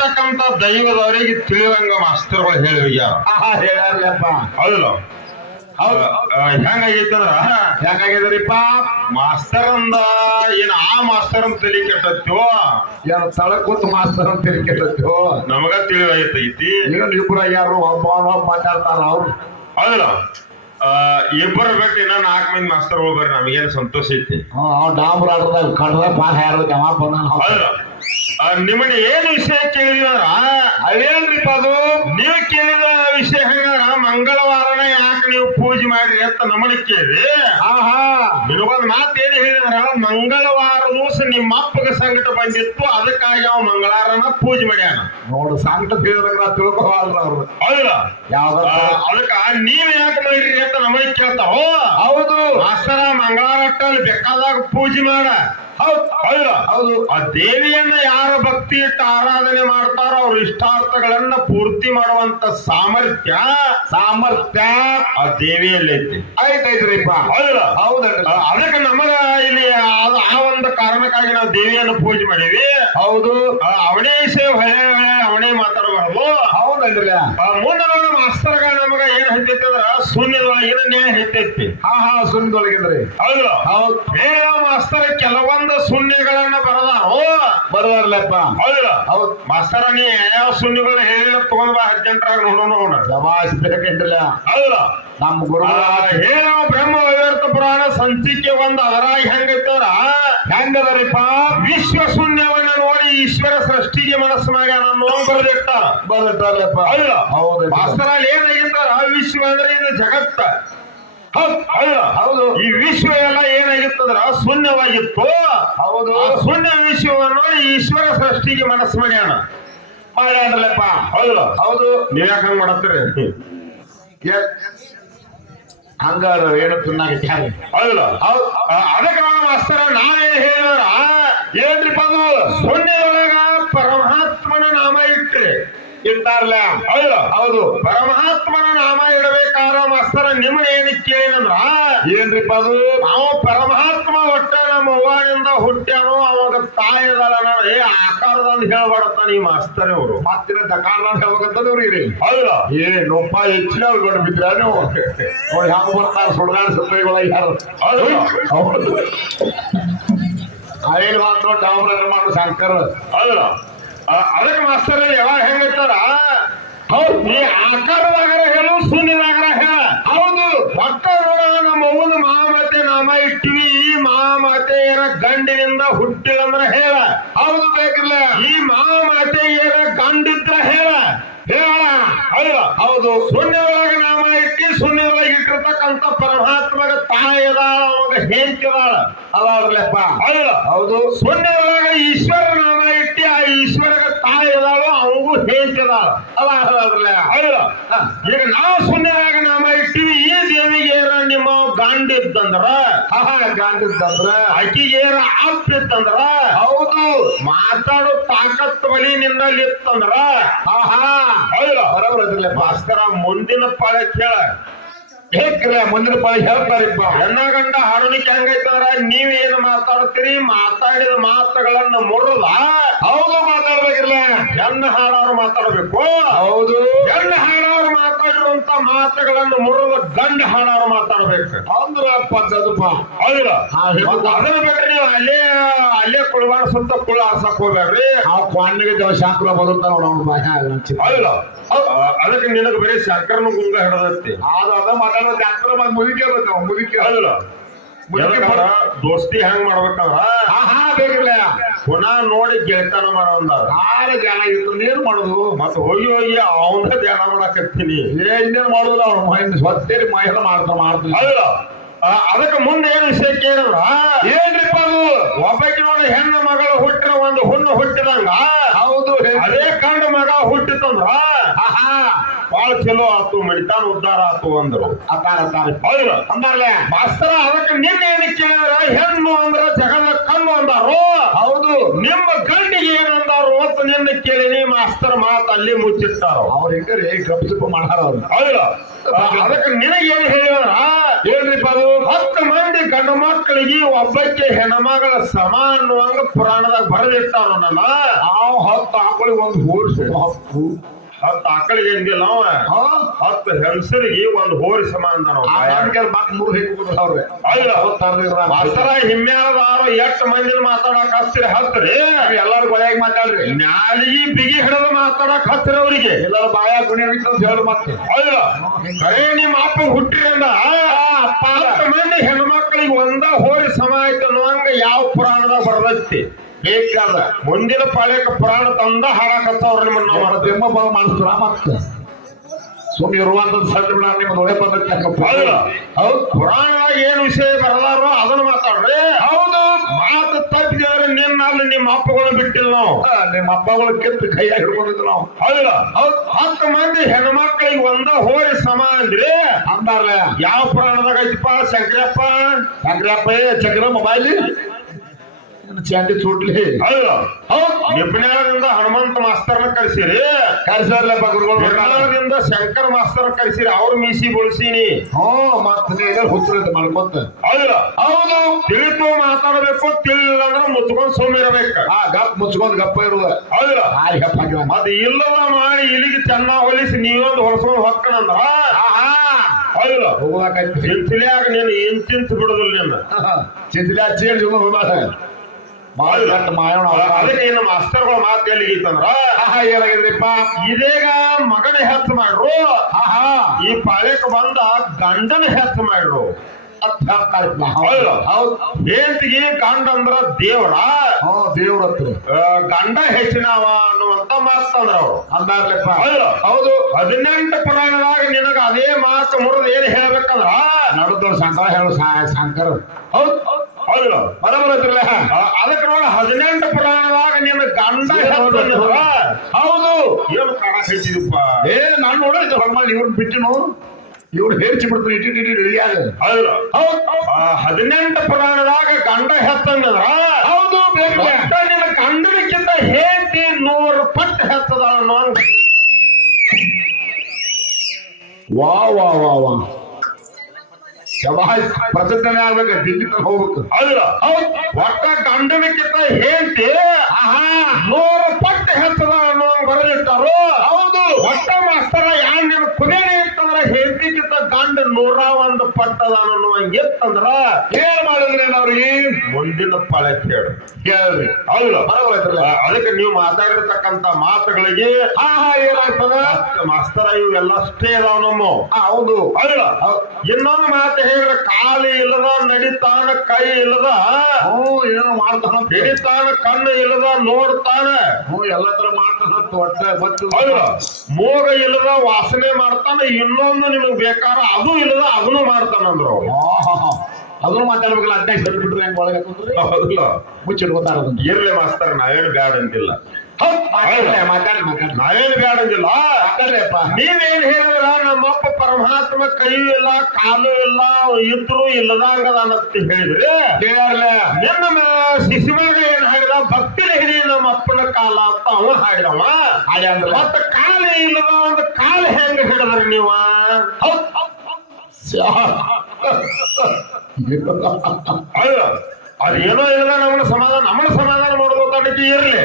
ಇರ್ತಕ್ಕಂತ ದೈವದವರಿಗೆ ತಿಳಿವಂಗ ಮಾಸ್ತರ್ಗಳು ಹೇಳ್ಯಾರಪ್ಪ. ಹೌದಲ್ಲ ಹೆಂಗಾಗೈತಂದ್ರ ಯಾಕಾಗಿದ್ರಿಪ್ಪ ಮಾಸ್ತರ್ ಅಂದ ಏನ್ ಆ ಮಾಸ್ತರ್ ಅಂತ ತಲೆ ಕೆಟ್ಟತ್ಯೋ ಯಾರು ತಳಕ್ ಕೂತ್ ಮಾಸ್ತರ್ ಅಂತ ತಿಳ್ಕೆಟ್ಟೋ ನಮಗ ತಿಳಿವಾಗೈತಿ ಏನು ಇಬ್ರು ಯಾರು ಒಬ್ಬ ಮಾತಾಡ್ತಾರ ಅವ್ರು. ಹೌದಲ್ಲ ಇಬ್ಬರು ಬಿಟ್ಟು ಇನ್ನ 4 ಮಂದಿ ಮಾಸ್ತರ್ಗಳು ಬರ್ರಿ ನಮಗೇನು ಸಂತೋಷ ಐತಿ. ಡಾಂಬ್ರ ಆಡ್ರದ ಕಂಡ್ರ ಪಾಠ ಯಾರು ಜಮಾ ಬಂದ. ಹೌದಲ್ಲ ನಿಮ್ಮನ್ನ ಏನ್ ವಿಷಯ ಕೇಳಿದಾರ ಅದೇನ್ರಿಪ್ಪ ಅದು ನೀವು ಕೇಳಿದ ವಿಷಯ ಹಂಗಾರ ಮಂಗಳವಾರನ ಯಾಕೆ ನೀವು ಪೂಜೆ ಮಾಡ್ರಿ ಅಂತ ನಮ್ಮನ್ನ ಕೇಳಿ ನಿನಗೊಂದ್ ಮಾತು ಏನ್ ಹೇಳಿದ್ರ ಮಂಗಳವಾರ ದಿವಸ ನಿಮ್ಮ ಅಪ್ಪಗ ಸಂಕಟ ಬಂದಿತ್ತು ಅದಕ್ಕಾಗಿ ಅವ ಮಂಗಳವಾರನ ಪೂಜೆ ಮಾಡ್ಯಾನ. ನೋಡು ಸಂಕಟ ತಿಳಿದಾಗ ತಿಳ್ಕೊವಲ್ರ ಅವ್ರು. ಹೌದಲ್ಲ ಯಾವ್ದ ಅದಕ್ಕ ನೀವ್ ಯಾಕೆ ಮಾಡ್ರಿ ಅಂತ ನಮ್ಮನ್ನ ಕೇಳ್ತಾವ. ಹೌದು ಮಾಸ್ತರ ಮಂಗಳವಾರ ಅಟ್ಟಲ್ಲಿ ಬೇಕಾದಾಗ ಪೂಜೆ ಮಾಡ. ಹೌದು ಆ ದೇವಿಯನ್ನ ಯಾರ ಭಕ್ತಿ ಇಟ್ಟು ಆರಾಧನೆ ಮಾಡ್ತಾರೋ ಅವ್ರ ಇಷ್ಟಾರ್ಥಗಳನ್ನ ಪೂರ್ತಿ ಮಾಡುವಂತ ಸಾಮರ್ಥ್ಯ ಆ ದೇವಿಯಲ್ಲಿ ಐತೈತ್ರಿಪ್ಪ. ಹೌದಲ್ಲ ಅದಕ್ಕೆ ನಮಗ ಇಲ್ಲಿ ಆ ಒಂದು ಕಾರಣಕ್ಕಾಗಿ ನಾವು ದೇವಿಯನ್ನು ಪೂಜೆ ಮಾಡೀವಿ. ಹೌದು ಅವನೇ ಸೇವ್ ಹಳೆ ಅವನೇ ಮಾತಾಡಬಾರ್ದು. ಹೌದಲ್ರಿ ಮುಂದೆ ನೋಡ ಮಾಸ್ತರ್ಗ ನಮಗ ಏನ್ ಹೇಳ್ತೈತಿ ಅಂದ್ರ ಶೂನ್ಯದೊಳಗಿನ ನ್ಯಾಯ ಹೇಳ್ತೈತಿ. ಸುಣ್ಣದೊಳಗಿದ್ರಿ ಹೌದು ಹೌದು ಹೇಳ ಮಾಸ್ತರ ಕೆಲವೊಂದು ಶೂನ್ಯಗಳನ್ನ ಬರದಾರ್ಲಪ್ಪ. ಹೌದು ಮಾಸ್ತರ ನೀ ಯಾವ ಶೂನ್ಯಗಳು ಹೇಳಿ ತಗೊಂಡ್ ಬಾ 18ರಾಗ ನೋಡೋಣ. ಶಬಾಷ್ ಬೇಕಂತಿಲ್ಲ. ಹೌದಲ್ಲ ನಮ್ಮ ಗುರು ಹೇಳ ಬ್ರಹ್ಮ ವೈವರ್ತ ಪುರಾಣ ಸಂಚಿಕೆ ಒಂದು ಅದರಾಗ ಹೆಂಗೈತವ್ರ ಹೆಂಗದರಿಪ್ಪ ವಿಶ್ವ ಶೂನ್ಯವನ್ನ ನೋಡಿ ಈಶ್ವರ ಸೃಷ್ಟಿಗೆ ಮನಸ್ಸು ಮಾಡ್ಯಾನ ಬರತಾರಪ್ಪ. ಹೌದು ಮಾಸ್ತರಲ್ಲಿ ಏನಾಗಿರ್ತಾರ ವಿಶ್ವ ಅಂದ್ರೆ ಇದು ಜಗತ್ತ. ಹೌದು ಈ ವಿಶ್ವ ಎಲ್ಲ ಏನಾಗಿತ್ತಂದ್ರ ಶೂನ್ಯವಾಗಿತ್ತು. ಹೌದು ಶೂನ್ಯ ವಿಶ್ವವನ್ನು ನೋಡಿ ಈಶ್ವರ ಸೃಷ್ಟಿಗೆ ಮನಸ್ಸು ಮಾಡ್ಯಾನಲ್ಲಪ್ಪ. ಹೌದಲ್ಲ ಹೌದು ನೀವ್ ಯಾಕೆ ಹಂಗ ಮಾಡತ್ತೀರಿ ಹಂಗಾರ ಏನು ತಿನ್ನಾಗ ಹೌದಲ್ಲ ಅದಕ್ಕೆ ನಾವು ಮಾಸ್ತರ ನಾವೇನ್ ಹೇಳಿದ್ರ ಏನ್ರಿಪ್ಪ ಅದು ಶೂನ್ಯದೊಳಗ ಪರಮಾತ್ಮನ ನಾಮ ಇಟ್ರಿ ಇರ್ತಾರಲ್ಲ. ಹೌದು ಪರಮಾತ್ಮನ ನಾಮ ಇಡಬೇಕಾರ ಮಾಸ್ತರ ನಿಮ್ಮ ಏನಕ್ಕೆ ಕೇಳಿನಂದ್ರ ಏನ್ರಿಪ್ಪ ಅದು ನಾವು ಪರಮಾತ್ಮ ಒಟ್ಟ ನಮ್ಮ ಅವ್ವನಿಂದ ಹುಟ್ಟ್ಯಾನೋ ಅವಾಗ ತಾಯಿದಾಳ ಆಕಾರದಂದು ಹೇಳ್ಬಾಡತ್ತ ನೀ ಮಾಸ್ತರ್ ಅವರು ಮತ್ತಿನ ದಕಾಲ ಹೇಳ್ಬೇಕಂತದವ್ರಿ. ಹೌದಾ ಏನೊಬ್ಬ ಹೆಚ್ಚಿನ ಅವ್ರು ಬಿದ್ರ ನೀವು ನೋಡಿ ಹಂಗ ಬರ್ತಾರ ಸುಡ್ಗಾಡ ಸುತ್ತಗಳ ಯಾರು. ಹೌದು ಅದೇನು ಮಾತ್ರ ಡಾಂಬ್ರ ಮಾಡೋ ಶಂಕರ್. ಹೌದಲ್ಲ ಅದಕ್ಕೆ ಮಾಸ್ತರ್ ಯಾವಾಗ ಹೆಂಗೈತಾರ ಹೌದು ನೀ ಆಕಾರದಾಗರ ಹೇಳು ಶೂನ್ಯದಾಗರ ಹೇಳ. ಹೌದು ಒಟ್ಟ ನೋಡ ನಮ್ಮ ಅವ್ವನ ಮಹಾಮಾತೆ ನಾಮ ಇಟ್ಟಿವಿ. ಈ ಮಹಾಮಾತೆಯರ ಗಂಡಿನಿಂದ ಹುಟ್ಟಿಲ್ಲಂದ್ರ ಹೇಳ. ಹೌದು ಬೇಕಿಲ್ಲ ಈ ಮಹಾಮಾತೆಯರ ಗಂಡಿದ್ರ ಹೇಳ. ಹೌದು ಶೂನ್ಯದೊಳಗೆ ನಾಮ ಇಟ್ಟಿ ಶೂನ್ಯದೊಳಗೆ ಇಟ್ಟಿರ್ತಕ್ಕಂಥ ಪರಮಾತ್ಮಗ ತಾಯಿದಾಳ ಅವಾಗ ಹೆಂಡತಿದಾಳ ಅದಾಡ್ರಲ್ಲಪ್ಪ. ಹೌದು ಶೂನ್ಯದೊಳಗೆ ಈಶ್ವರ ನಾಮ ಇಟ್ಟಿ ಆ ಈಶ್ವರಗ ತಾಯಿದಾಳು ಅವಂಗೂ ಹೆಂಡತಿದಾಳ ಅದಾಡ್ರಲ್ಲ. ಈಗ ನಾವು ಶೂನ್ಯದಾಗ ನಾಮ ಇಟ್ಟಿವಿ. ಈ ದೇವಿಗೆ ಏನ ನಿಮ್ಮ ಗಾಂಡಿದ್ದಂದ್ರ ಗಾಂಡಿದ್ದಂದ್ರ ಆಕಿಗೆ ಏನ ಆಪ್ತಿತ್ತಂದ್ರ ಹೌದು ಮಾತಾಡೋ ತಾಕತ್ ಬಲಿನಿಂದಲ್ಲಿ ಇತ್ತಂದ್ರ ಭಾಸ್ಕರ ಮುಂದಿನ ಪಾಳೆ ಕೇಳ ಹೇಳ ಮುಂದಿನ ಪಾಳಿ ಹೇಳ್ತಾರಿಪ್ಪ. ಹೆಣ್ಣ ಗಂಡ ಹಾಡೋಣಿಕೆ ಹೆಂಗೈತಂದ್ರ ನೀವೇನು ಮಾತಾಡ್ತೀರಿ ಮಾತಾಡಿದ ಮಾತುಗಳನ್ನ ಮುರಿದ ಹೌದು ಮಾತಾಡ್ಬೇಕಿಲ್ಲ ಹೆಣ್ಣು ಹಾಡೋರು ಮಾತಾಡ್ಬೇಕು. ಹೌದು ಹೆಣ್ಣು ಹಾಡೋರು ಮಾತಾಡಿರುವಂತ ಮಾತುಗಳನ್ನು ಮುರಿದ ಗಂಡ ಹಾಡೋರು ಮಾತಾಡ್ಬೇಕು ಅಂದ್ರಪ್ಪ ಅದಪ್ಪ. ಹೌದಿಲ್ಲ ಅದನ್ನ ಬಿಟ್ರೆ ನೀವು ಅಲ್ಲೇ ಕುಳ್ವಾರ ಸುತ್ತ ಕುಳ್ಳ ಆರ್ಸಕ್ ಹೋಗ್ಬೇಡ್ರಿ. ಆ ಕ್ವಾಣಿಗೆ ಶಾಂಕರ ಬದುಕ್ತಾನ ನೋಡ ಬಾಯ ಹೌದಿಲ್ಲ ಅದಕ್ಕೆ ನಿನಗೆ ಬರೀ ಶಂಕರನ ಗುಂಗ ಹಿಡದೈತಿ. ಅದ ಮಾತಾಡೋದು ಡಾಕ್ಟರ್ ಬಂದ್ ಮುದುಕಿ ಬರ್ತಾವ ಮುದುಕಿ ಹೌದಿಲ್ಲ ದೋಸ್ತಿ ಹೆಂಗ್ ಮಾಡ್ಬೇಕಂದ್ರ ಬೇಕಿಲ್ಲ ಪುನಃ ನೋಡಿ ಗೆಳತನ ಮಾಡೋದ ಜನ ಇತ್ತು ನೀರು ಮಾಡೋದು ಮತ್ತ ಹೋಗಿ ಹೋಗಿ ಅವನ ಧ್ಯಾನ ಮಾಡಾಕತ್ತೀನಿ. ಇನ್ನೇನು ಮಾಡೋದಿಲ್ಲ ಅವ್ರ ಮೈಂಡ್ ಸ್ವತ್ತೇರಿ ಮೈಲ ಮಾಡ್ತೀನಿ. ಹೌದಿಲ್ಲ ಅದಕ್ಕೆ ಮುಂದೆ ಏನ್ ವಿಷಯ ಕೇಳಿದ್ರ ಏನ್ರಿಪ್ಪ ಅದು ಒಬ್ಬಕ್ಕೆ ನೋಡಿ ಹೆಣ್ಣು ಮಗಳು ಹುಟ್ಟಿರ ಒಂದು ಹುಣ್ಣು ಹುಟ್ಟಿದಂಗ ಹೌದು ಅದೇ ಗಂಡು ಮಗ ಹುಟ್ಟಿತಂದ್ರ ಬಹಳ ಚಲೋ ಆತು ಮಡಿತಾನ ಉದ್ಧಾರ ಆತು ಅಂದ್ರು. ಹೌದು ಅಂದಾರ್ಲೆ ಮಾಸ್ತರ ಅದಕ್ಕೆ ನಿನ್ನ ಏನು ಕೇಳಿದ್ರ ಹೆಣ್ಣು ಅಂದ್ರ ಜಗನ್ನ ಕಣ್ಣು ಅಂದಾರು. ಹೌದು ನಿಮ್ಮ ಗಂಡಿಗೆ ಏನಂದಾರು ಅಂತ ನಿನ್ನ ಕೇಳಿನಿ ಮಾಸ್ತರ ಮಾತು ಅಲ್ಲಿ ಮುಚ್ಚಿರ್ತಾರ. ಅವ್ರ ಹೆಂಗ್ರಿ ಗಪ್ಸುಪ್ಪ ಮಾಡಾರ ಅವ್ರು. ಹೌದು ಅದಕ್ಕೆ ನಿನಗೇನು ಹೇಳಿದ್ರ ಹೇಳ್ರಿಪ್ಪ ಅದು 10 ಮಂದಿ ಗಂಡು ಮಕ್ಕಳಿಗೆ ಒಬ್ಬಕ್ಕೆ ಹೆಣ್ಮಗಳ ಸಮ ಅನ್ನುವಂಗ ಪುರಾಣದಾಗ ಬರೆದಿರ್ತಾರ. ನನ್ನ ನಾವು 10 ಆಕಳಿಗೆ ಒಂದು ಹೋರ್ಸು 10 ಆಕಳಿಗೆ ಎಂದಿಲ್ಲ ಅವ 10 ಹೆಂಗಸರಿಗೆ ಒಂದು ಹೋರಿ ಸಮ ಅಂದ ಮತ್ 3 ಹೆಂಗ್ ಅವ್ರೆ ಮಾಸ್ತರ ಹಿಮ್ಮ್ಯಾಳದಾರು 8 ಮಂದಿನ ಮಾತಾಡಕ್ ಹಚ್ಚಿರಿ ಹತ್ರಿ ಎಲ್ಲಾರು ಬಾಯಾಗ ಮಾತಾಡ್ರಿ. ನಾಲಿಗೆ ಬಿಗಿ ಹಿಡಿದು ಮಾತಾಡಕ್ ಹಚ್ಚಿರಿ ಅವ್ರಿಗೆ ಎಲ್ಲಾರು ಬಾಯಾಗ ಗುಣಿ ಅಂತ ಹೇಳಿ ಮತ್ತೆ ಹೌದ ಕರೆ ನಿಮ್ಮ ಅಪ್ಪ ಹುಟ್ಟಿರಿಂದ 10 ಮಂದಿ ಹೆಣ್ಮಕ್ಳಿಗೆ ಒಂದ ಹೋರಿ ಸಮ ಆಯ್ತು ಅನ್ನುವಂಗ ಯಾವ ಪುರಾಣದಾಗ ಬರದೈತಿ. ಬೇಕಾದ ಮುಂದಿನ ಪಾಳ್ಯಕ್ಕೆ ಪುರಾಣ ತಂದ ಹಾಡಾಕತ್ತವ್ರ ನಿಮ್ಮನ್ನ ನಾವು ಬೆಮ್ಮ ಭಾವ ಮಾಡಿಸ್ತಾರ ಮತ್ತೆ ಸುಮ್ಮನೆ ಇರುವಂತದ್ದು ಸಣ್ಣ ಬಿಡ ನಿಮ್ಮದು ಒಳ್ಳೆ ಪದ್ಧತಿ ಹೌದು ಪುರಾಣದಾಗ ಏನ್ ವಿಷಯ ಬರಲಾರೋ ಅದನ್ನ ಮಾತಾಡ್ರಿ. ಹೌದು ಮಾತು ತಪ್ಪಿದವ್ರೆ ನಿನ್ನ ಅಲ್ಲಿ ನಿಮ್ಮ ಅಪ್ಪಗಳು ಬಿಟ್ಟಿಲ್ಲ ನಾವು. ನಿಮ್ಮ ಅಪ್ಪಗಳು ಕೆತ್ತು ಕೈಯಾಗಿ ಹಿಡ್ಕೊಂಡಿದ್ದು ನಾವು. ಹೌದಲ್ಲ 10 ಮಂದಿ ಹೆಣ್ಮಕ್ಳಿಗೆ ಒಂದ ಹೋರಿ ಸಮ ಅಂದ್ರಿ ಅಂದಾರ್ಲೆ ಯಾವ ಪುರಾಣದಾಗ ಐತಿಪ್ಪ? ಶಂಕರಪ್ಪ ಚಕ್ರ ಮೊಬೈಲ್ ಚಾಂಡಿ ಚೂಟ್ಲಿ. ಹೌದು ನಿಪ್ನ್ಯಾಳದಿಂದ ಹನುಮಂತ ಮಾಸ್ತರ್ನ ಕರ್ಸಿರಿ ಕರ್ಸರ್ಲಪ್ಪ ಗುರುಗಳು. ನಿರ್ಮಾಣದಿಂದ ಶಂಕರ್ ಮಾಸ್ತರ್ ಕರ್ಸಿರಿ ಅವ್ರ ಮೀಸಿ ಬಳಸೀನಿ. ಮತ್ತೆ ಹುಚ್ಚ ಮಾಡ್ಕೊಂತ ಹೌದು ಹೌದು ತಿಳಿತು ಮಾತಾಡಬೇಕು ತಿಳಿಲ್ಲ ಅಂದ್ರೆ ಮುಚ್ಕೊಂಡ್ ಸುಮ್ಮಿರಬೇಕ. ಗಪ್ ಮುಚ್ಕೊಂಡ್ ಗಪ್ಪ ಇರುದ. ಹೌದು ಅದು ಇಲ್ಲದ ಮಾಡಿ ಇಲ್ಲಿಗೆ ಚೆನ್ನಾಗ್ ಹೊಲಿಸಿ ನೀವೊಂದು ಹೊಲಸ್ಕೊಂಡ್ ಹೊಕ್ಕನಂದ್ರ ಹೌದು ಹೋಗ್ಲಾಕೈತಿ ಚಿಂತಿಲ್ಯಾಗ ನೀನು ಏನ್ ಚಿಂತ ಬಿಡುದಿಲ್ಲ ನಿನ್ನ ಚಿಂತಿಲ್ಲ ಚೇಂಜ್ ಹೋಗ್ಲಾಕ ಅದಕ್ಕೆ ಏನು ಮಾಸ್ತರ್ಗಳ ಮಾತು ಎಲ್ಲಿಗಿತ್ತಂದ್ರ ಏನಾಗಿದ್ರಿಪ್ಪ ಇದೀಗ ಮಗನ ಹೆಚ್ಚು ಮಾಡ್ರು ಈ ಪಾಳ್ಯಕ್ಕೆ ಬಂದ ಗಂಡನ ಹೆಚ್ಚು ಮಾಡ್ರು. ಹೆಂಡತಿಗೆ ಗಂಡ ಅಂದ್ರ ದೇವ್ರ ದೇವ್ರ ಗಂಡ ಹೆಚ್ಚಿನವ ಅನ್ನುವಂತ ಮಾತಂದ್ರ ಅವ್ರು ಅಂದಾರ್ಲೆಪ್ಪ. ಹೌದು 18 ಪುರಾಣದಾಗ ನಿನಗ ಅದೇ ಮಾತು ಮುರಿದು ಏನ್ ಹೇಳ್ಬೇಕಂದ್ರ ನಡುದ ಶಂಕರ ಹೇಳು ಶಂಕರ್. ಹೌದು ಹೌದು ಬರಬರತ್ತಿಲ್ಲ ಅದಕ್ಕೆ ನೋಡ 18 ಪುರಾಣದಾಗ ನಿನ್ನ ಗಂಡ ಹೌದು ಏನು ಕಾಣಕ್ ಹೆಚ್ಚಿದಪ್ಪ. ನಾನು ನೋಡಿದ್ದೆ ಹೊರಮಾಡಿ ಇವ್ರನ್ನ ಬಿಟ್ಟಿನು ಇವ್ರು ಹೇರ್ಚಿ ಬಿಡ್ತಾರೆ ಇಟ್ಟಿಟ್ಟಿಯಾಗ. ಹೌದು 18 ಪುರಾಣದಾಗ ಗಂಡ ಹೆತ್ತಂದ್ರ ಹೌದು ನಿನ್ನ ಗಂಡನಕ್ಕಿಂತ ಹೇತಿ 100 ಪಟ್ಟು ಹೆತ್ತದ ಅನ್ನುವಂಗ. ವಾ ವಾ ವಾ ವಾ ಪ್ರಸಿದ್ಧನೇ ಆಗ್ಬೇಕು ದಿಲ್ಲಿ ತನಕ ಹೋಗ್ಬೇಕು. ಒಟ್ಟ ಗಂಡನಕ್ಕಿಂತ ಹೇಳ್ತಿ 100 ಪಟ್ಟು ಹೆಚ್ಚದ ಅನ್ನೋಂಗ್ ಬರೆದಿಟ್ಟಾರು. ಹೌದು ಒಟ್ಟ ಮಾಸ್ತರ ಯಾನ್ ನಿನ್ ಕುದೇನೆ ಇತ್ತಂದ್ರ ಹೇಳ್ತಿಕ್ಕಿಂತ ಗಂಡ 101 ಪಟ್ಟದ ಅನ್ನೋಂಗ್ ಇತ್ತಂದ್ರ ಏನ್ ಮಾಡಿದ್ರಿ ಅವ್ರಿಗೆ ಮುಂದಿನ ಪಾಳೆ ಕೇಳ್ರಿ. ಹೌದು ಅದಕ್ಕೆ ನೀವು ಮಾತಾಡಿರ್ತಕ್ಕಂತ ಮಾತುಗಳಿಗೆ ಏನಾಗ್ತದ ಮಾಸ್ತರ ಇವೆಲ್ಲ ಅಷ್ಟೇ ಅದಾವ ನಮ್ಮ. ಹೌದು ಹೌದು ಇನ್ನೊಂದು ಮಾತು ಹೇಳಿದ್ರೆ ಕಾಲು ಇಲ್ಲದ ನಡಿತಾನ ಕೈ ಇಲ್ಲದ ಏನೋ ಮಾಡ್ತಾನ ಹಿಡಿತಾನ ಕಣ್ಣು ಇಲ್ಲದ ನೋಡ್ತಾನ ಎಲ್ಲ ತರ ಮಾಡ್ತಾನ ಒಟ್ಟ ಮೋಗ ಇಲ್ಲದ ವಾಸನೆ ಮಾಡ್ತಾನ ಇನ್ನೊಂದು ನಿಮಗ್ ಬೇಕಾದ ಅದು ಇಲ್ಲದ ಅದನ್ನು ಮಾಡ್ತಾನಂದ್ರು. ಅದನ್ನು ಮಾತಾಡ್ಬೇಕಲ್ಲ ಅಡ್ಡ ಬಿಟ್ರೆ ಹೆಂಗ್ ಒಳಗೆ ಮುಚ್ಚಿಡ್ಕೊತಾರ. ಇರ್ಲಿ ಮಾಸ್ತರ ನಾವೇನು ಬ್ಯಾಡ ಅಂತಿಲ್ಲ ನಾವೇನು ಬ್ಯಾಡ ಅಂದಿಲ್ಲ. ನೀವೇನ್ ಹೇಳಿದ್ರ ನಮ್ಮಪ್ಪ ಪರಮಾತ್ಮ ಕೈಯೂ ಇಲ್ಲ ಕಾಲು ಇಲ್ಲ ಇದ್ರು ಇಲ್ಲದಂಗದಂತ ಹೇಳಿದ್ರಿ. ನಿನ್ನ ಶಿಶುವಾಗ ಏನ್ ಹಾಡಿದ ಭಕ್ತಿನ ಹಿಡಿ ನಮ್ಮ ಅಪ್ಪನ ಕಾಲ ಅಂತ ಅವ ಹಾಡಿದವ ಮತ್ತ ಕಾಲ ಇಲ್ಲದ ಒಂದು ಕಾಲ ಹೆಂಗ ಹಿಡಿದ್ರಿ ನೀವ? ಅದೇನೋ ಇಲ್ಲ ನಮ್ಮನ್ನ ಸಮಾಧಾನ ಮಾಡ್ಬೋದಕ್ಕೆ ಇರ್ಲಿ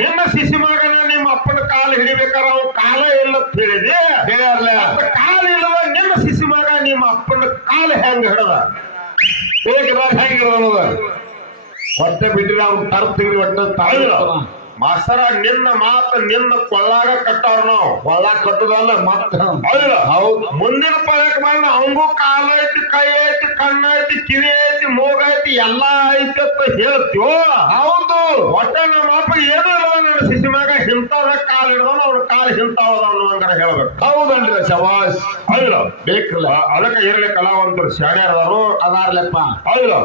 ನಿನ್ನ ಶಿಶು ಮಗನ ನಿಮ್ಮ ಅಪ್ಪನ ಕಾಲು ಹಿಡಿಬೇಕಾರ ಅವ್ ಕಾಲ ಇಲ್ಲ ಅಂತ ಹೇಳಿದೆ. ಕಾಲ ಇಲ್ಲದ ನಿನ್ನ ಶಿಶು ಮಗ ನಿಮ್ಮ ಅಪ್ಪನ ಕಾಲು ಹೆಂಗ ಹಿಡದ ಹೆಂಗಿರೋದ ಹೊಟ್ಟೆ ಬಿಟ್ಟಿರ ಅವ್ರು ತರ್ ತೆಗ್ರಿ ಹೊಟ್ಟೆ ತಾಯಿ ಮಾಸ್ತರ ನಿನ್ನ ಮಾತು ನಿನ್ನ ಕೊಳ್ಳಾಗ ಕಟ್ಟವ್ರ ನಾವು ಕೊಳ್ಳಾಗ ಕಟ್ಟದಲ್ಲ ಮತ್ತ ಹೌದು ಮುಂದಿನ ಪಾಯಕ್ಕೆ ಬಂದ ಅವಂಗೂ ಕಾಲ ಐತಿ ಕೈ ಐತಿ ಕಣ್ಣ ಐತಿ ಕಿವಿ ಐತಿ ಮೂಗ ಐತಿ ಎಲ್ಲಾ ಐತಿ ಅಂತ ಹೇಳ್ತೀವೋ. ಹೌದು ಒಟ್ಟ ನಮ್ಮ ಅಪ್ಪ ಏನು ಇಲ್ಲ ನನ್ನ ಶಿಶು ಮಗ ಹಿಂತದ ಕಾಲ ಹಿಡ್ದವನು ಅವ್ರ ಕಾಲ ಹಿಂತಾವದ ಅನ್ನುವಂಗಾರ ಹೇಳ್ಬೇಕು. ಹೌದನ್ರಿ ಶವಾಸ್ ಹೌದು ಬೇಕಲ್ಲ ಅದಕ್ಕೆ ಇರಲಿ ಕಲಾವಂತರು ಶಾಣ್ಯರದಾರು ಅದಾರ್ಲೆಪ್ಪ. ಹೌದು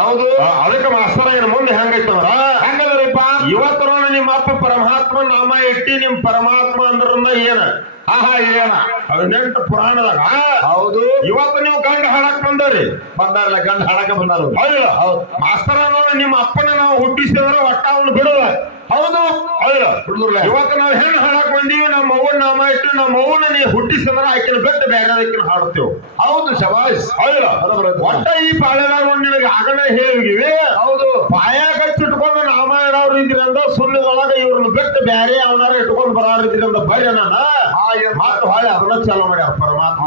ಹೌದು ಅದಕ್ಕೆ ಮಾಸ್ತರ ಏನ್ ಮುಂದೆ ಹೆಂಗೈತಂದ್ರ ಹೆಂಗದ್ರಿಪ್ಪ ಇವತ್ತು ನಿಮ್ಮ ಅಪ್ಪ ಪರಮಾತ್ಮ ನಾಮ ಇಟ್ಟಿ ನಿಮ್ ಪರಮಾತ್ಮ ಅಂದ್ರನ್ನ ಏನ ಏನ 18 ಪುರಾಣದಾಗ ಹೌದು ಇವತ್ತು ನೀವು ಗಂಡ ಹಾಡಕ್ ಬಂದರಿ ಬಂದಾರಲ್ಲ ಗಂಡ ಹಾಡಕ ಬಂದಾರ ಹೌದಿಲ್ಲ ಮಾಸ್ತರ ನೋಡಿ ನಿಮ್ಮ ಅಪ್ಪನ ನಾವು ಹುಟ್ಟಿಸಿದ್ರೆ ಒಟ್ಟ ಅವನು ಬಿಡುವ ಹೌದು ಹೌದಿಲ್ಲ ಇವತ್ತು ನಾವು ಹೆಣ್ಣು ಹಾಡಕ್ ಬಂದೀವಿ ನಮ್ಮ ಅವ್ವನ ನಾಮ ಇಟ್ಟು ನಮ್ಮ ಅವ್ವನ ನೀ ಹುಟ್ಟಿಸಿದ್ರೆ ಆಕಿನ ಬಿಟ್ಟು ಬೇರೆ ಆಕಿನ ಹಾಡ್ತೇವೆ ಹೌದು ಶಬಾಷ್ ಹೌದಿಲ್ಲ ಒಟ್ಟ ಈ ಪಾಳೆದಾರ ನಿನಗೆ ಆಗನೇ ಹೇಳಿವಿ ಹೌದು ಪಾಯ ಕಚ್ಚಿಟ್ಕೊಂಡು ನಾಮ ಇಡೋರು ಇದ್ರಿಂದ ಸುಳ್ಳಿದೊಳಗ ಇವ್ರನ್ನ ಬಿಟ್ಟು ಬೇರೆ ಅವನಾರ ಇಟ್ಕೊಂಡು ಬರೋರು ಇದ್ರಿಂದ ಬರ್ರಿ ನನ್ನ ಮಾತು ಹಾಳೆ ಅದನ್ನ ಚಾಲು ಮಾಡ್ಯಾರ ಪರಮಾತ್ಮ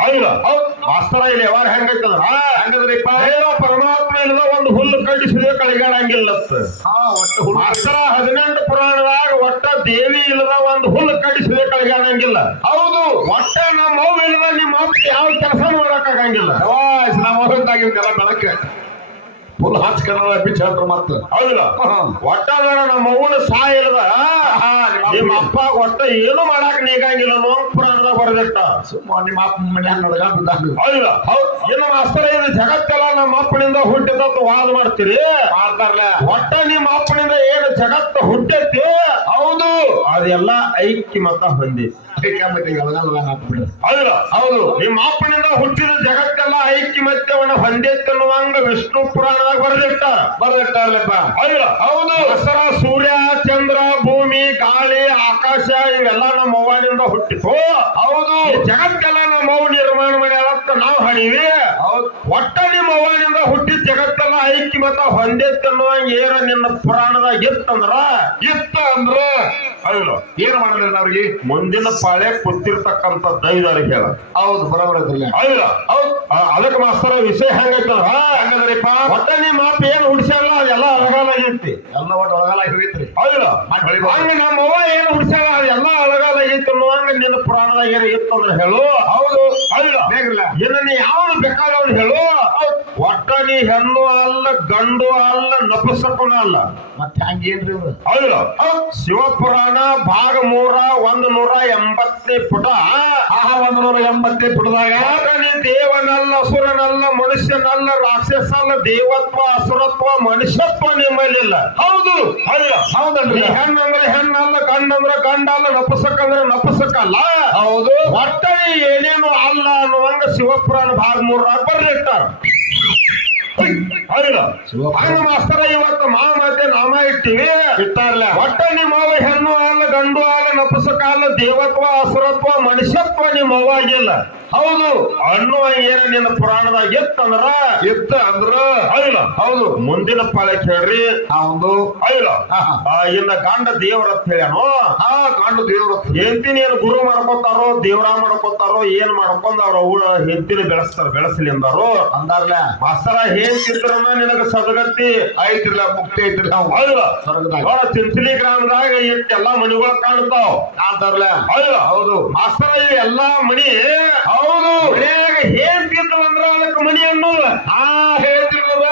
ಹೌದಿಲ್ಲ ಹೌದು ಮಾಸ್ತರ ಇಲ್ಲಿ ಯಾವಾಗ ಹೆಂಗೈತಂದ್ರ ಹಂಗದ್ರಿಪ್ಪ ಪರಮಾತ್ಮ ಇಲ್ಲದ ಒಂದು ಹುಲ್ಲು ಕಟ್ಟಿಸಿದ್ರೆ ಕಳಿಗಾಡಂಗಿಲ್ಲ ಮಾಸ್ತರ 18 ಪುರಾಣದಾಗ ಒಟ್ಟ ದೇವಿ ಇಲ್ಲದ ಒಂದು ಹುಲ್ಲು ಕಟ್ಟಿಸಿದ್ರೆ ಕಳಿಗಾಡಂಗಿಲ್ಲ ಹೌದು ಒಟ್ಟ ನಮ್ಮ ಅವ್ವ ಇಲ್ಲದ ನಿಮ್ಮ ಅಪ್ಪ ಯಾವ ಕೆಲಸ ಮಾಡಕ್ ಆಗಂಗಿಲ್ಲ ನಮ್ಮ ಹೊರತಾಗಿರ್ತೆಲ್ಲ ಬೆಳಕ ಫುಲ್ ಹಚ್ಕೊಂಡ ಬಿಚ್ಚ ಹೇಳ್ತಾರ ಮತ್ತ ಹೌದಿಲ್ಲ ಒಟ್ಟ ನಮ್ಮ ಅವ್ವನ ಸಾಯ ಇಲ್ಲದ ನಿಮ್ಮ ಅಪ್ಪ ಒಟ್ಟ ಏನು ಮಾಡಾಕ ನೀಗಂಗಿಲ್ಲ ಅನ್ನೋ ಪುರಾಣದಾಗ ಬರೆದಿಟ್ಟ ನಿಮ್ಮ ಅಪ್ಪ ಮನ್ಯಾಗ ನಡ್ಕೊಂಡ ಹೌದಿಲ್ಲ ಇನ್ನು ಮಾಸ್ತರ ಇದು ಜಗತ್ತೆಲ್ಲ ನಮ್ಮ ಅಪ್ಪನಿಂದ ಹುಟ್ಟಿದ ವಾದ ಮಾಡ್ತೀರಿ ಮಾಡ್ತಾರಲ್ಲ ಒಟ್ಟ ನಿಮ್ಮ ಅಪ್ಪನಿಂದ ಏನು ಜಗತ್ತು ಹುಟ್ಟೈತಿ ಹೌದು ಅದೆಲ್ಲ ಐಕ್ಯ ಮತ ಹೊಂದಿ ಹೌದಿಲ್ಲ ಹೌದು ನಿಮ್ಮ ಅಪ್ಪನಿಂದ ಹುಟ್ಟಿದ ಜಗತ್ತೆಲ್ಲ ಐಕ್ಯಮತ್ಯವನ್ನ ಹೊಂದೈತಿ ಅನ್ನುವಂಗ ವಿಷ್ಣು ಪುರಾಣದಾಗ ಬರೆದಿಟ್ಟಾರಲ್ಲಪ್ಪ ಹೌದಿಲ್ಲ ಹೌದು ದಸರ ಸೂರ್ಯ ಚಂದ್ರ ಭೂಮಿ ಗಾಳಿ ಆಕಾಶ ಇವೆಲ್ಲ ನಮ್ಮ ಅವ್ವನಿಂದ ಹುಟ್ಟಿತು ಹೌದು ಜಗತ್ತೆಲ್ಲ ನಮ್ಮ ಅವ್ವ ನಿರ್ಮಾಣ ಮಾಡ್ಯಾಳತ್ತ ನಾವು ಹಾಡೀವಿ ಒಟ್ಟ ನಿಮ್ಮ ಅವ್ವನಿಂದ ಹುಟ್ಟಿದ ಜಗತ್ತೆಲ್ಲ ಐಕ್ಯಮತ ಹೊಂದೈತಿ ಅನ್ನುವಂಗ ಏನ ನಿನ್ನ ಪುರಾಣದಾಗ ಇತ್ತಂದ್ರ ಹೌದು ಏನ್ ಮಾಡಿದ್ರಿ ಅವ್ರಿಗೆ ಮುಂದಿನ ಪಾಳೆ ಕೂತಿರ್ತಕ್ಕಂಥ ದೈವರಿಗೆ ಹೇಳ ಹೌದು ಬರೋಬರ ಹೌದಿಲ್ಲ ಹೌದು ಅದಕ್ಕೆ ಮಾಸ್ತರ ವಿಷಯ ಹೆಂಗೈತಂದ್ರ ಹಂಗದ್ರಿಪ್ಪ ಒಟ್ಟ ನಿಮ್ಮ ಮಾತು ಏನು ಹುಡ್ಸ್ಯಾಳ ಅದೆಲ್ಲ ಅಳಗಾಲಾಗೈತಿ ಎಲ್ಲ ಒಟ್ಟು ಒಳಗಾಲ ಹೋಗಿತ್ರಿ ಹೌದಿಲ್ಲ ಹಂಗ ನಮ್ಮ ಅವ್ವ ಏನು ಹುಡ್ಸ್ಯಾಳ ಅದೆಲ್ಲ ಅಳಗಾಲಾಗೈತಿ ಅನ್ನುವಂಗ ನಿನ್ನ ಪುರಾಣದಾಗ ಏನು ಇತ್ತಂದ್ರ ಹೇಳು ಹೌದು ಹೌದಿಲ್ಲ ಇನ್ನ ನೀ ಯಾವ ಬೇಕಾದವ್ರು ಹೇಳು ಒಟ್ಟ ನೀ ಹೆಣ್ಣು ಅಲ್ಲ ಗಂಡು ಅಲ್ಲ ನಪುಸಕನ ಅಲ್ಲ ಮತ್ತೆ ಹಂಗೇನ್ರಿ ಹೌದಿಲ್ಲ ಶಿವಪುರಾಣ ಭಾಗ 180 ಪುಟ 180 ಪುಟದಾಗ ನೀ ದೇವನಲ್ಲ ಅಸುರನಲ್ಲ ಮನುಷ್ಯನಲ್ಲ ರಾಕ್ಷಸ ಅಲ್ಲ ದೇವತ್ವ ಅಸುರತ್ವ ಮನುಷ್ಯತ್ವ ನಿಮ್ಮಲ್ಲಿಲ್ಲ ಹೌದು ಅಲ್ಲ ಹೌದಲ್ರಿ ಹೆಣ್ಣಂದ್ರೆ ಹೆಣ್ಣಲ್ಲ ಗಂಡಂದ್ರೆ ಗಂಡ ಅಲ್ಲ ನಪುಸಕಂದ್ರೆ ನಪುಸಕಲ್ಲ ಹೌದು ಒಟ್ಟ ಏನೇನು ಅಲ್ಲ ಅನ್ನುವಂಗ ಶಿವಪುರಾಣ ಭಾಗ 3 ಬರ್ಲಿರ್ತಾರ ಹೌದಿಲ್ಲ ಹಂಗ ಮಾಸ್ತರ ಇವತ್ತು ಮಧ್ಯೆ ನಾಮ ಇಟ್ಟಿವಿ ಇಟ್ಟಾರ್ಲ ಒಟ್ಟ ನಿಮ್ಮವ ಹೆಣ್ಣು ಅಲ್ಲ ಗಂಡು ಅಲ್ಲ ನಪುಸಕ ಅಲ್ಲ ದೇವತ್ವ ಅಸುರತ್ವ ಮನುಷ್ಯತ್ವ ನಿಮ್ಮ ಅವ್ವಾಗಿಲ್ಲ ಹೌದು ಅನ್ನುವ ಏನ ನಿನ್ನ ಪುರಾಣದಾಗ ಇತ್ತಂದ್ರ ಹೌದಿಲ್ಲ ಹೌದು ಮುಂದಿನ ಪಾಳೆ ಕೇಳ್ರಿ ಒಂದು ಹೌದಿಲ್ಲ ಇನ್ನ ಗಂಡ ದೇವ್ರತ್ ಹೇಳ್ಯಾನು ಗಂಡ ದೇವ್ರ ಹೆಂಡತಿನ ಏನು ಗುರು ಮಾಡ್ಕೊತಾರೋ ದೇವ್ರ ಮಾಡ್ಕೊತಾರೋ ಏನ್ ಮಾಡ್ಕೊಂಡ್ ಅವ್ರ ಅವಳ ಹೆಂಡತಿನ ಬೆಳೆಸಲಿ ಅಂದಾರು ಅಂದಾರ್ಲ ಮಾಸ್ತರ ಹೇಳ್ತಿದ್ರ ನಿನಗ ಸದಗತಿ ಐತಿರ್ಲ ಮುಕ್ತಿ ಐತಿರ್ಲ ಹೌದಿಲ್ಲ ನೋಡ ಚಿಂಚಲಿ ಗ್ರಾಮದಾಗ ಎಲ್ಲಾ ಮನಿಗಳು ಕಾಣ್ತಾವ್ ಅಂತಾರ್ಲ ಹೌದಿಲ್ಲ ಹೌದು ಮಾಸ್ತರ ಇವ್ ಎಲ್ಲಾ ಮನಿ ಹೌದು ಮನ್ಯಾಗ ಹೇಳ್ತಿದ್ರು ಅಂದ್ರ ಅದಕ್ಕೆ ಮನಿ ಅನ್ನೋದು ಹೇಳ್ತಿರ್ತದ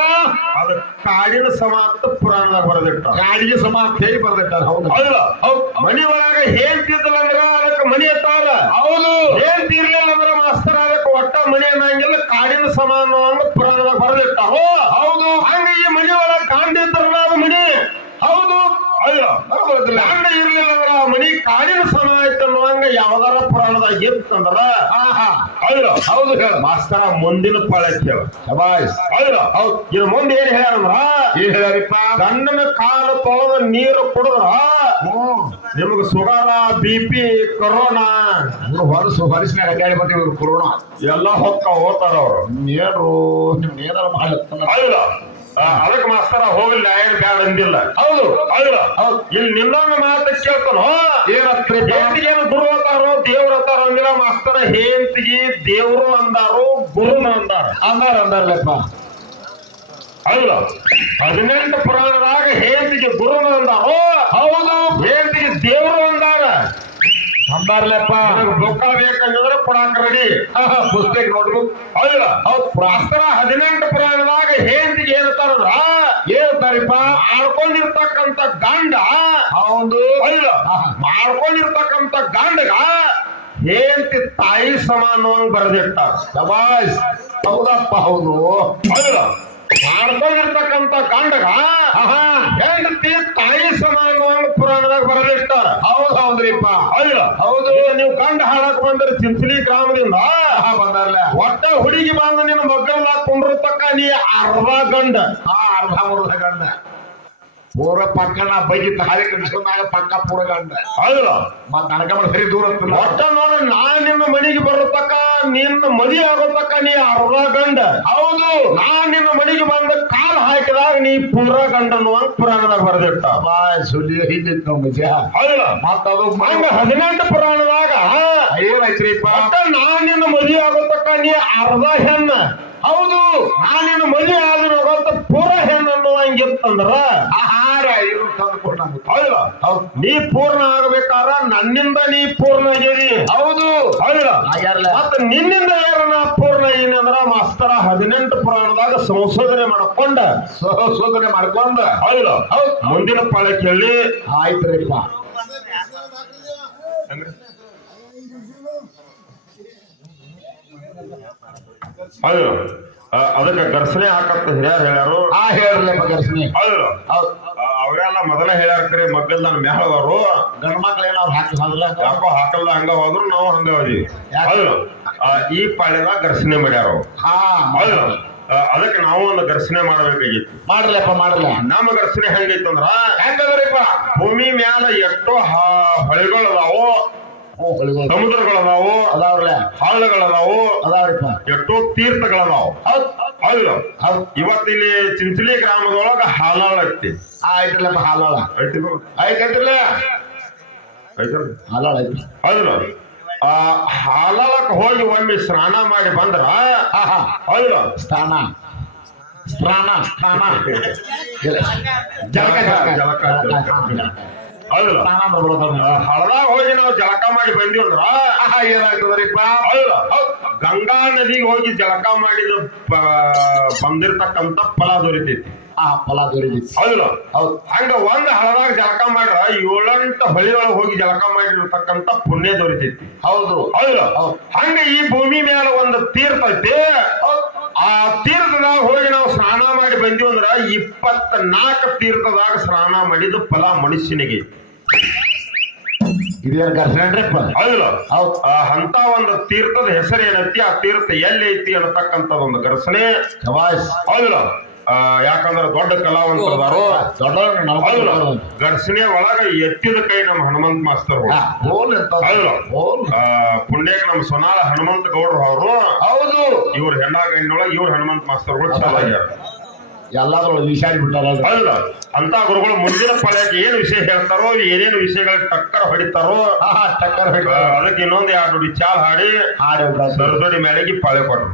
ಅದ ಕಾಡಿನ ಸಮಾಪ್ತ ಪುರಾಣದಾಗ ಬರೆದಿಟ್ಟ ಕಾಡಿಗೆ ಸಮಾಪ್ತಿ ಹೇಳಿ ಬರ್ದಿಟ್ಟಾರ ಹೌದು ಹೌದಿಲ್ಲ ಮನಿ ಒಳಗ ಹೇಳ್ತಿದ್ದಿಲ್ಲ ಅಂದ್ರ ಅದಕ್ಕೆ ಮನಿ ಅತ್ತಾರ ಹೌದು ಹೇಳ್ತಿರ್ಲಿಲ್ಲ ಅಂದ್ರ ಮಾಸ್ತರ ಅದಕ್ಕೆ ಒಟ್ಟ ಮನಿ ಅನ್ನಂಗಿಲ್ಲ ಕಾಡಿನ ಸಮಾನ ಪುರಾಣದಾಗ ಬರೆದಿಟ್ಟಾರು ಹೌದು ಹಂಗ ಈ ಮನಿ ಒಳಗ ಕಾಂಡಿದ್ರಲ್ಲ ಅದು ಮನಿ ಹೌದು ಕಾಂಡ ಇರ್ಲಿಲ್ಲ ಅಂದ್ರ ಮನಿ ಕಾಡಿನ ಸಮ ಆಯ್ತು ಅನ್ನುವಂಗ ಯಾವ್ದಾರ ಪುರಾಣದಾಗ ಇತ್ತಂದ್ರ ಹೌದು ಹೌದು ಹೇಳ ಮಾಸ್ತರ ಮುಂದಿನ ಪಾಳೆ ಹೇಳ ಹೌದು ಹೌದು ಇದ್ರ ಮುಂದೆ ಏನ್ ಹೇಳ್ಯಾರಂದ್ರ ಏನ್ ಹೇಳ್ಯಾರಿಪ್ಪ ಗಂಡನ ಕಾಲು ತೊಳೆದ ನೀರು ಕುಡಿದ್ರ ನಿಮಗ ಸುಗರ BP ಕೊರೋನಾ ಹೊರಸ್ನಾಗ ಅಡ್ಡಾಡಿ ಬರ್ತೀವಿ ಕೊರೋನಾ ಎಲ್ಲಾ ಹೋಗ್ತಾರ ಅವ್ರು ಏನ್ರು ನಿಮ್ ಏನಾರ ಮಾಡ್ಲತ್ತ ಹೌದು ಅದಕ್ಕೆ ಮಾಸ್ತರ ಹೋಗಲ್ಲ ಏನ್ ಬ್ಯಾಡ ಅಂದಿಲ್ಲ ಹೌದು ಹೌದು ಇಲ್ಲಿ ನಿನ್ನೊಂದು ಮಾತು ಕೇಳ್ತಾನೋ ಹೆಂಡತಿಗೇನು ಗುರು ಅಂತಾರೋ ದೇವ್ರ ಅಂತಾರೋ ಅಂದಿಲ್ಲ ಮಾಸ್ತರ ಹೆಂಡತಿಗೆ ದೇವ್ರು ಅಂದಾರು ಗುರುನ ಅಂದಾರಲ್ಲಪ್ಪ ಹೌದು 18 ಪುರಾಣದಾಗ ಹೆಂಡತಿಗೆ ಗುರುನ ಅಂದಾರೋ ಹೌದು ಹೆಂಡತಿಗೆ ದೇವ್ರು ಅಂದಾರ ಅಂದಾರ್ಲಪ್ಪ ರೊಕ್ಕ ಬೇಕಂದ್ರೆ ಕೊಡಾಕ ರೆಡಿ ಪುಸ್ತಕ ನೋಡ್ಬೇಕು ಹೌದಿಲ್ಲ ಹೌದು ಮಾಸ್ತರ 18 ಪುರಾಣದಾಗ ಹೆಂಡತಿಗೆ ಹೇಳ್ತಾರಲ್ಲ ಹೇಳ್ತಾರಿಪ್ಪ ಮಾಡ್ಕೊಂಡಿರ್ತಕ್ಕಂಥ ಗಂಡ ಹೌದು ಹೌದಿಲ್ಲ ಮಾಡ್ಕೊಂಡಿರ್ತಕ್ಕಂಥ ಗಂಡಗ ಹೆಂಡತಿ ತಾಯಿ ಸಮಾನವಾಗಿ ಬರೆದಿಟ್ಟಾರ ಶಬಾಷ್ ಹೌದಪ್ಪ ಹೌದು ಹೌದಿಲ್ಲ ಮಾಡ್ಕೊಂಡಿರ್ತಕ್ಕಂಥ ಗಂಡಗ ಹೆಂಡತಿ ತಾಯಿ ಅನ್ನುವಂಗ ಪುರಾಣದಾಗ ಬರಲಿಟ್ಟಾರ. ಹೌದ್ರಿಪ್ಪ. ಹೌದು ಹೌದು. ನೀವು ಗಂಡ ಹಾಡಕ್ ಬಂದ್ರೆ ಚಿಂಚಲಿ ಗ್ರಾಮದಿಂದ ಬಂದಾರಲ್ಲ ಒಟ್ಟ ಹುಡುಗಿ ಬಂದು ನಿನ್ನ ಮಗ್ಗಲ್ದಾಗ ಕುಂಡ್ರತಕ್ಕ ನೀ ಅರ್ಧ ಗಂಡ. ಅರ್ಧ ಮುರ್ಧ ಗಂಡ. ಪೂರ ಪಕ್ಕನ ಬೈಗಿ ತಾಳಿ ಕಳಿಸೋದಾಗ ಪಕ್ಕ ಪೂರ ಗಂಡ. ಹೌದು ಮತ್ ನಡ್ಕೊಂಡ್ ಸರಿ ದೂರ ಒಟ್ಟ ನೋಡು ನಾನ್ ನಿನ್ನ ಮನೆಗೆ ಬರತಕ್ಕ ನಿನ್ನ ಮದಿ ಆಗೋತಕ್ಕ ನೀ ಅರ್ಧ ಗಂಡ. ಹೌದು. ನಾನ್ ನಿನ್ನ ಮನೆಗೆ ಬಂದ ಕಾಲ್ ಹಾಕಿದಾಗ ನೀ ಪೂರ ಗಂಡ ಅನ್ನುವಂಗ ಪುರಾಣದಾಗ ಬರೆದಿಟ್ಟ. ಸುಳ್ಳಿ ಹಿಂದಿತ್ತು ನಮ್ಮ ನಿಜ. ಹೌದ ಮತ್ತದು ಹಂಗ 18 ಪುರಾಣದಾಗ ಏನಾಯ್ತ್ರಿಪ್ಪ? ಒಟ್ಟ ನಾನ್ ನಿನ್ನ ಮದಿ ಆಗೋತಕ್ಕ ನೀ ಅರ್ಧ ಹೆಣ್ಣ. ಹೌದು. ನಾನ್ ನಿನ್ನ ಮದಿ ಆದ್ರೂ ಗೊತ್ತ ಪೂರ ಹೆಣ್ಣು ಅನ್ನುವಂಗಿತ್ತಂದ್ರ ಆಹಾರ ಇರು ತಂದ್ಕೊಂಡ. ಹೌದ ಹೌದು. ನೀ ಪೂರ್ಣ ಆಗಬೇಕಾರ ನನ್ನಿಂದ ನೀ ಪೂರ್ಣ ಆಗಿದಿ. ಹೌದು. ಹೌದ ಆಗ್ಯಾರಲ್ಲ. ಮತ್ತ ನಿನ್ನಿಂದ ಯಾರ ನಾ ಪೂರ್ಣ ಏನಿ ಅಂದ್ರ ಮಾಸ್ತರ 18 ಪುರಾಣದಾಗ ಸಂಶೋಧನೆ ಮಾಡ್ಕೊಂಡ ಶೋಧನೆ ಮಾಡ್ಕೊಂಡ. ಹೌದ ಹೌದ್ ಮುಂದಿನ ಪಾಳೆ ಕೇಳಿ. ಆಯ್ತ್ರಿಪ್ಪ. ಹೌದು ಅದಕ್ಕೆ ಘರ್ಷಣೆ ಹಾಕತ್ತ ಹಿರಿಯರು ಹೇಳ್ಯಾರು. ಹೇಳ್ರಲ್ಲಪ್ಪ ಘರ್ಷಣೆ. ಹೌದು ಹೌದು. ಅವ್ರೆಲ್ಲ ಮೊದಲೇ ಹೇಳ್ಯಾರ ಕರೆ ಮಗ್ಗಲ್ ನನ್ನ ಮ್ಯಾಳದವರು ಗಂಡ ಮಕ್ಳೇನ ಅವ್ರು ಹಾಕಿ ಹೋದ್ರಲ್ಲ. ಯಾಕೋ ಹಾಕಲ್ಲ ಹಂಗ ಹೋದ್ರು ನಾವು ಹಂಗ ಹೋದ್ವಿ. ಹೌದು ಈ ಪಾಳ್ಯದಾಗ ಘರ್ಷಣೆ ಮಾಡ್ಯಾರ ಅವ್ರು. ಹೌದು ಅದಕ್ಕೆ ನಾವು ಒಂದು ಘರ್ಷಣೆ ಮಾಡ್ಬೇಕಾಗಿತ್ತು. ಮಾಡ್ರಲ್ಲಪ್ಪ ಮಾಡ್ರಲ್ಲ. ನಮ್ಮ ಘರ್ಷಣೆ ಹೆಂಗೈತಂದ್ರ ಹೆಂಗದ್ರಿಪ್ಪ? ಭೂಮಿ ಮ್ಯಾಲ ಎಷ್ಟೋ ಹೊಳೆಗಳದಾವು, ಸಮುದ್ರಗಳದಾವು, ಅದಾವ್ರಲ್ಲ. ಹಳ್ಳಗಳದಾವು, ಅದಾವ್ರಿಪ್ಪ. ಎಷ್ಟೋ ತೀರ್ಥಗಳದಾವು. ಹೌದು ಇವತ್ತಿಲ್ಲಿ ಚಿಂಚಲಿ ಗ್ರಾಮದೊಳಗ ಹಾಲಾಳ ಐತಿ. ಆಯ್ತ್ರಲ್ಲಪ್ಪ ಹಾಲಾಳ. ಐತಿಲ್ಲ ಹಾಲಾಳ ಐತಿ. ಹೌದು ಆ ಹಾಲಾಳಕ್ ಹೋಗಿ ಒಮ್ಮೆ ಸ್ನಾನ ಮಾಡಿ ಬಂದ್ರ ಹೌದು ಸ್ಥಾನ ಸ್ನಾನ ಸ್ನಾನ ಜಳಕ ಜಳಕ ಹೌದಲ್ಲ ಹಳದಾಗ ಹೋಗಿ ನಾವು ಜಳಕ ಮಾಡಿ ಬಂದಿವಂದ್ರ ಏನಾಗ್ತದ್ರಿಪ್ಪ? ಹೌದು ಗಂಗಾ ನದಿಗೆ ಹೋಗಿ ಜಳಕ ಮಾಡಿದ ಬಂದಿರ್ತಕ್ಕಂತ ಫಲ ದೊರಿತೈತಿ. ಫಲ ದೊರೀತೈತಿ. ಹೌದು ಹೌದು. ಹಂಗ ಒಂದ್ ಹಳದಾಗ ಜಳಕ ಮಾಡ್ರ 7-8 ಹೊಳಿಯೊಳಗೆ ಹೋಗಿ ಜಳಕ ಮಾಡಿರ್ತಕ್ಕಂತ ಪುಣ್ಯ ದೊರಿತೈತಿ. ಹೌದು. ಹೌದು ಹಂಗ ಈ ಭೂಮಿ ಮೇಲೆ ಒಂದು ತೀರ್ಥ ಐತಿ. ಆ ತೀರ್ಥದಾಗ ಹೋಗಿ ನಾವು ಸ್ನಾನ ಮಾಡಿ ಬಂದಿವಿ ಅಂದ್ರ 24 ತೀರ್ಥದಾಗ ಸ್ನಾನ ಮಾಡಿದ ಫಲ ಮನುಷ್ಯನಿಗೆ. ಇದೇನ್ ಘರ್ಷಣೆಪ್ಪ? ಹೌದು ಹೌದು. ಅಂತ ಒಂದು ತೀರ್ಥದ ಹೆಸರು ಏನೈತಿ, ಆ ತೀರ್ಥ ಎಲ್ಲಿ ಐತಿ ಅನ್ನತಕ್ಕಂಥದ್ದು ಒಂದು ಘರ್ಷಣೆ. ಹೌದು ಯಾಕಂದ್ರ ದೊಡ್ಡ ಕಲಾವಂತರದಾರು. ಘರ್ಷಣೆ ಒಳಗ ಎತ್ತಿದ ಕೈ ನಮ್ಮ ಹನುಮಂತ ಮಾಸ್ತರ್. ಪುಣ್ಯಕ್ ನಮ್ಮ ಸೊನಾಳ ಹನುಮಂತ ಗೌಡ್ರು ಅವರು. ಹೌದು ಇವ್ರ ಹೆಣ್ಣಾಗಣ್ಣೊಳಗ ಇವ್ರ ಹನುಮಂತ ಮಾಸ್ತರ್ಗಳು ಚೆನ್ನಾಗ್ಯಾರ. ಎಲ್ಲಾದ್ರೊಳಗೆ ವಿಷಾಡಿ ಬಿಟ್ಟಾರ. ಹೌದು ಅಂತ ಗುರುಗಳು ಮುಂದಿನ ಪಾಳ್ಯಕ್ಕೆ ಏನ್ ವಿಷಯ ಹೇಳ್ತಾರೋ, ಏನೇನು ವಿಷಯಗಳ ಟಕ್ಕರ್ ಹೊಡಿತಾರೋ ಟಕ್ಕರ್ ಅದಕ್ಕೆ ಇನ್ನೊಂದು 2 ಚಾಲ್ ಹಾಡಿ ಹಾಡಿ ದೊಡ್ಡ ಮೇಳೆಗೆ ಪಾಳ್ಯ ಕೊಟ್ರು.